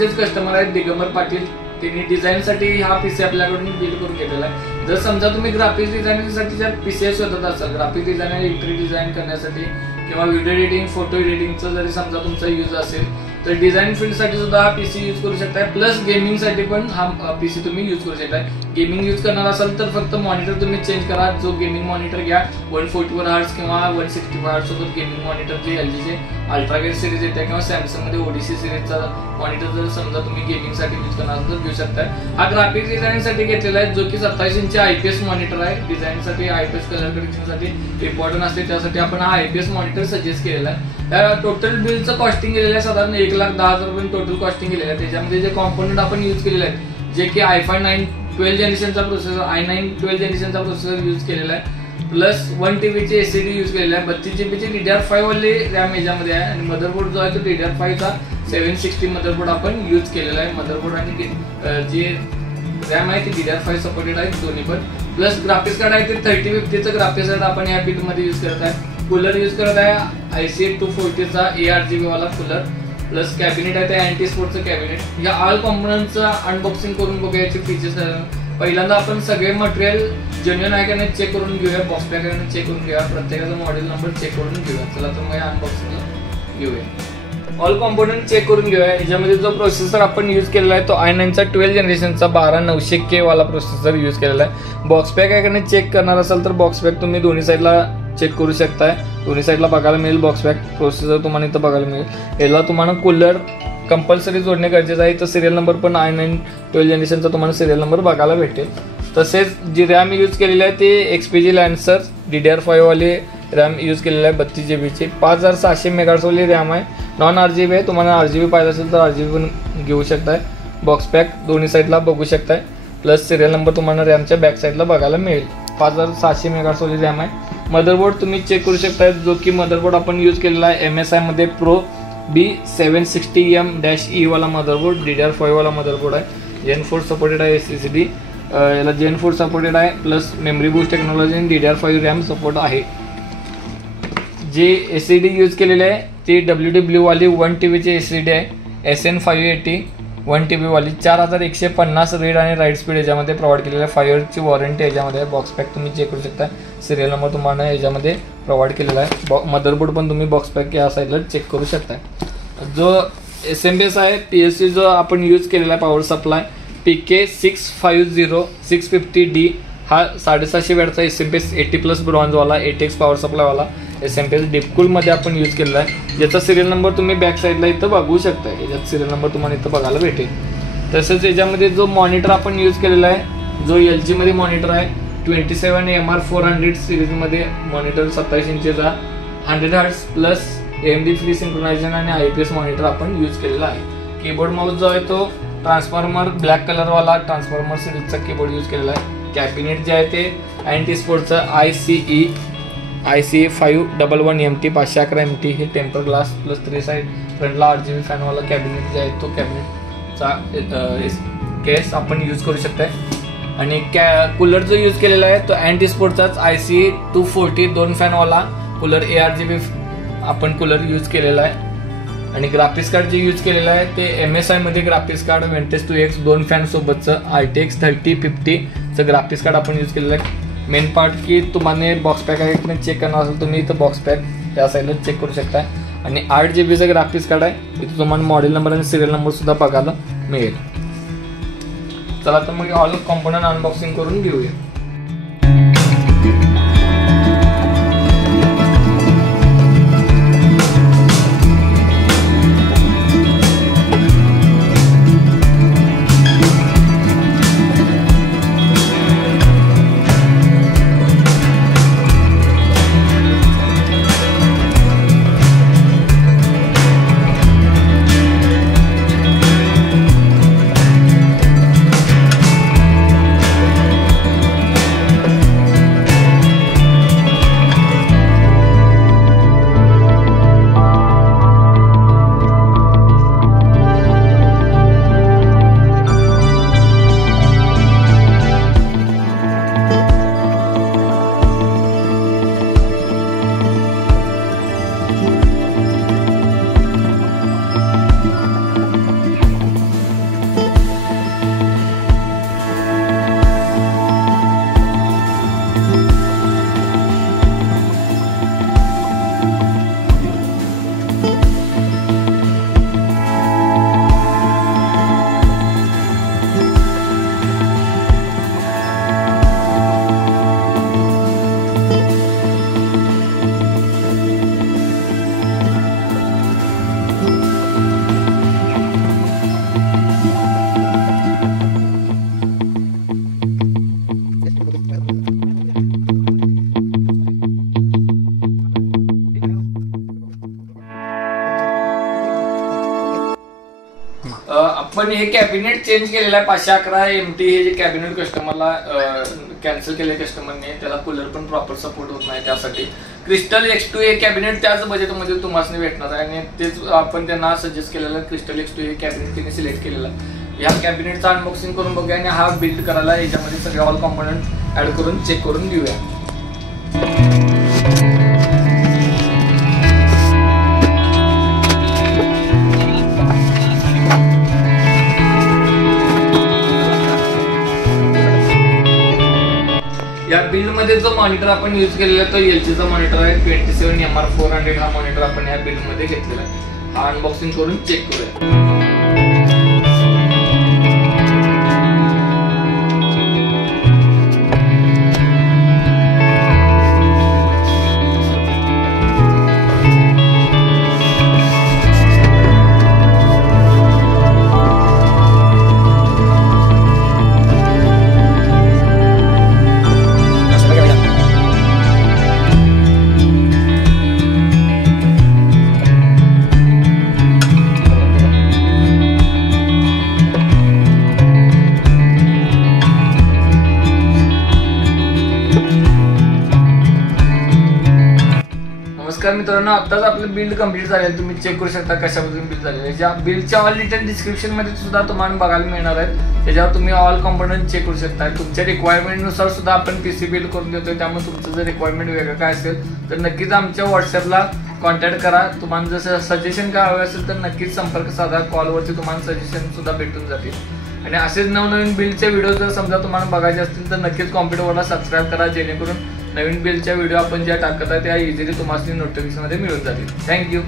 जळगावचेच customer आहेत दिगंबर पाटील, त्यांनी डिझाईनसाठी हा पीसी आपल्याकडून बिल्ड करून घेतलेला आहे. जर समजा तुम्ही ग्राफिक्स डिझायनिंगसाठी जर पीसी शोधत असाल, ग्राफिक डिझायनर इंटरियर डिझाईन करण्यासाठी किंवा व्हिडिओ एडिटिंग फोटो एडिटिंगचा जरी समजा तुमचा यूज असेल तर डिझाईन फील्डसाठी सुद्धा हा पीसी यूज करू शकताय. प्लस गेमिंगसाठी पण हा पीसी तुम्ही यूज करू शकताय. गेमिंग यूज करणार असाल तर फक्त मॉनिटर तुम्ही चेंज करा. जो गेमिंग मॉनिटर घ्या 144 हर्ट्ज किंवा 165 हर्ट्ज सोबत गेमिंग मॉनिटर जे एलजीचे अल्ट्रागेट सिरीज येते किंवा सॅमसंग मध्ये ओडीसी सिरीजचा मॉनिटर जर समजा तुम्ही गेमिंगसाठी यूज करणार असाल तर घेऊ शकताय. हा ग्राफिक डिझाईनसाठी घेतलेला आहे जो की 27 इंच आयपीएस मॉनिटर आहे. डिझाईनसाठी आयपीएस कलर करेक्शनसाठी इम्पॉर्टंट असते, त्यासाठी आपण हा आयपीएस मॉनिटर सजेस्ट केलेला आहे. त्या टोटल बिलचं कॉस्टिंग केलेलं आहे साधारण 1,10,000 रुपये टोटल कॉस्टिंग केलेलं आहे. त्याच्यामध्ये जे कॉम्पोनंट आपण यूज केलेले आहेत जे की i5 9 12 जनरेशनचा प्रोसेसर, i9 12 जनरेशनचा प्रोसेसर यूज केलेला आहे. प्लस 1 TB चे एसएसडी यूज केलेला आहे. 32 GB चे DDR5 वाले रॅम याच्यामध्ये आहे आणि मदरबोर्ड जो आहे तो DDR5 चा 760 मदरबोर्ड आपण यूज केलेला आहे. मदरबोर्ड आणि जे रॅम आहे ते DDR5 सपोर्टेड आहे दोन्ही पण. प्लस ग्राफिक्स कार्ड आहे ते 3050 चं ग्राफिक्स कार्ड आपण या बिल्ड मध्ये यूज करत आहे. कूलर यूज करत आहे ICA 240 चा ARGB वाला कूलर. प्लस कॅबिनेट आहे ते अँटी स्पोर्टचं कॅबिनेट. या ऑल कॉम्पोनंटचं अनबॉक्सिंग करून बघूया याचे फीचर्स. पहिल्यांदा आपण सगळे मटेरियल जेन्युइन आहे का नाही चेक करून घेऊया. बॉक्स पॅक आहे चेक करून घेऊया. प्रत्येकाचा मॉडेल नंबर चेक करून घेऊया. चला तर मग अनबॉक्सिंग घेऊया. ऑल कॉम्पोनंट चेक करून घेऊया. याच्यामध्ये जो प्रोसेसर आपण यूज केलेला आहे तो i9 चा 12 जनरेशनचा 12900K वाला प्रोसेसर यूज केलेला आहे. बॉक्स पॅक आहे का नाही चेक करणार असाल तर बॉक्स पॅक तुम्ही दोन्ही साईडला चेक करू शकताय. दोन्ही साईडला बघायला मिळेल बॉक्स पॅक. प्रोसेसर तुम्हाला इथं बघायला मिळेल. याला तुम्हाला कूलर कंपल्सरी जोडणे गरजेचं आहे. तर सिरियल नंबर पण i9 12 जनरेशनचा तुम्हाला सिरियल नंबर बघायला भेटेल. तसेच जी रॅम यूज केलेली आहे ते XPG लॅन्सर DDR5 वाली रॅम यूज केलेली आहे 32 GB ची. 5700 मेगाहर्ट्ज वाली रॅम आहे. नॉन RGB आहे. तुम्हाला RGB पाहिजे असेल तर RGB पण घेऊ शकताय. बॉक्स पॅक दोन्ही साईडला बघू शकताय. प्लस सिरियल नंबर तुम्हाला रॅमच्या बॅक साईडला बघायला मिळेल. 5700 मेगाहर्ट्ज वाली रॅम आहे. मदरबोर्ड तुम्ही चेक करू शकताय जो की मदरबोर्ड आपण यूज केलेला आहे MSI मध्ये Pro B760M-E वाला मदरबोर्ड DDR5 वाला मदरबोर्ड आहे. Gen 4 सपोर्टेड आहे. SSD याला Gen 4 सपोर्टेड आहे. प्लस मेमरी बूस्ट टेक्नॉलॉजी आणि DDR5 रॅम सपोर्ट आहे. जे SSD यूज केलेले आहे ते WD ब्ल्यू वाली 1 TB ची SSD आहे. SN580 1 TB वाली 4150 रीड आणि राईट स्पीड याच्यामध्ये प्रोव्हाइड केलेलं आहे. 5 years वॉरंटी याच्यामध्ये आहे. बॉक्स पॅक तुम्ही चेक करू शकता. सिरियल नंबर तुम्हाला याच्यामध्ये प्रोव्हाइड केलेला आहे. मदरबोर्ड पण तुम्ही बॉक्स पॅक या साईडला चेक करू शकता. जो SMBS आहे PSU जो आपण यूज केलेला आहे पॉवर सप्लाय PK650 650D हा 750 वॅटचा SMBS 80+ ब्रॉन्झवाला 8X पॉवर सप्लायवाला SMBS डीपकूलमध्ये आपण यूज केलेला आहे. याचा सिरियल नंबर तुम्ही बॅक साईडला इथं बघू शकता. याच्यात सिरियल नंबर तुम्हाला इथं बघायला भेटेल. तसंच याच्यामध्ये जो मॉनिटर आपण यूज केलेला आहे जो LG मध्ये मॉनिटर आहे 27MR400 सिरीजमध्ये मॉनिटर 27 इंचचा 100 hertz plus AMD free synchronization आणि IPS मॉनिटर आपण यूज केलेला आहे. कीबोर्ड माऊस जो आहे तो ट्रान्सफॉर्मर ब्लॅक कलरवाला ट्रान्सफॉर्मर सिरीजचा कीबोर्ड यूज केलेला आहे. कॅबिनेट जे आहे ते अँटी स्पोर्टचं ICE 511MT 511 MT हे टेम्पर ग्लास प्लस 3 साईड फ्रंटला RGB फॅनवाला कॅबिनेट जे आहे तो कॅबिनेटचा केस आपण यूज करू शकताय. आणि कूलर जो यूज केलेला आहे तो अँटी स्पोर्टचाच ICE 240 2 फॅनवाला कूलर ARGB आपण कूलर यूज केलेला आहे. आणि ग्राफिक्स कार्ड जे यूज केलेलं आहे ते MSI मध्ये graphics card Ventus 2X 2 fan सोबतचं RTX 3050चं ग्राफिक्स कार्ड आपण यूज केलेलं आहे. मेन पार्ट की तुम्हाला बॉक्स पॅक आहे चेक करणार असेल तुम्ही इथं बॉक्स पॅक त्या साईडला चेक करू शकता. आणि 8 GB ग्राफिक्स कार्ड आहे. इथं तुम्हाला मॉडेल नंबर आणि सिरियल नंबर सुद्धा बघायला मिळेल. चला तर मग ऑल कॉम्पोनंट अनबॉक्सिंग करून घेऊया. आपण हे कॅबिनेट चेंज केलेलं आहे 511 MT हे जे कॅबिनेट कस्टमरला कॅन्सल केले कस्टमरने, त्याला कूलर पण प्रॉपर सपोर्ट होत नाही, त्यासाठी क्रिस्टल X2 हे कॅबिनेट त्याच बजेटमध्ये तुम्हाला भेटणार आहे आणि तेच आपण त्यांना सजेस्ट केलेलं क्रिस्टल X2 हे कॅबिनेट त्यांनी सिलेक्ट केलेलं आहे। या कॅबिनेटचं अनबॉक्सिंग करून बघूया आणि हा बिल्ड करायला याच्यामध्ये सगळे ऑल कॉम्पोनंट ऍड करून चेक करून घेऊया। या बिल्ड मध्ये जो मॉनिटर आपण यूज केलेला तो LG चा मॉनिटर आहे 27MR400 हा मॉनिटर आपण या बिल्ड मध्ये घेतलेला आहे। हा अनबॉक्सिंग करून चेक करूया। नमस्कार मित्रांनो, आताच आपलं बिल्ड कंप्लीट झालेलं तुम्ही चेक करू शकता कशापासून बिल्ड झालेलं। ज्या बिल्डच्या ऑल डिटेल डिस्क्रिप्शन मध्ये सुद्धा तुम्हाला बघायला मिळणार आहे, त्याच्यावर तुम्ही ऑल कॉम्पोनंट चेक करू शकता। तुमच्या रिक्वायरमेंट नुसार सुद्धा आपण पीसी बिल्ड करून देतोय, त्यामुळे तुमचं जर रिक्वायरमेंट वेगळं काय असेल तर नक्कीच आमच्या व्हॉट्सअपला कॉन्टॅक्ट करा। तुम्हाला जसं सजेशन काय हवे असेल तर नक्कीच संपर्क साधा, कॉलवरती तुम्हाला सजेशन सुद्धा भेटून जातील। आणि असेच नवनवीन बिल्डचे व्हिडिओ जर समजा तुम्हाला बघायचे असतील तर नक्कीच कॉम्प्युटरवरला सबस्क्राईब करा, जेणेकरून नवीन बिल्डच्या व्हिडिओ आपण ज्या टाकत आहे त्या इझिली तुम्हाला नोटिफिकेशन मध्ये मिळून जातील। थँक्यू।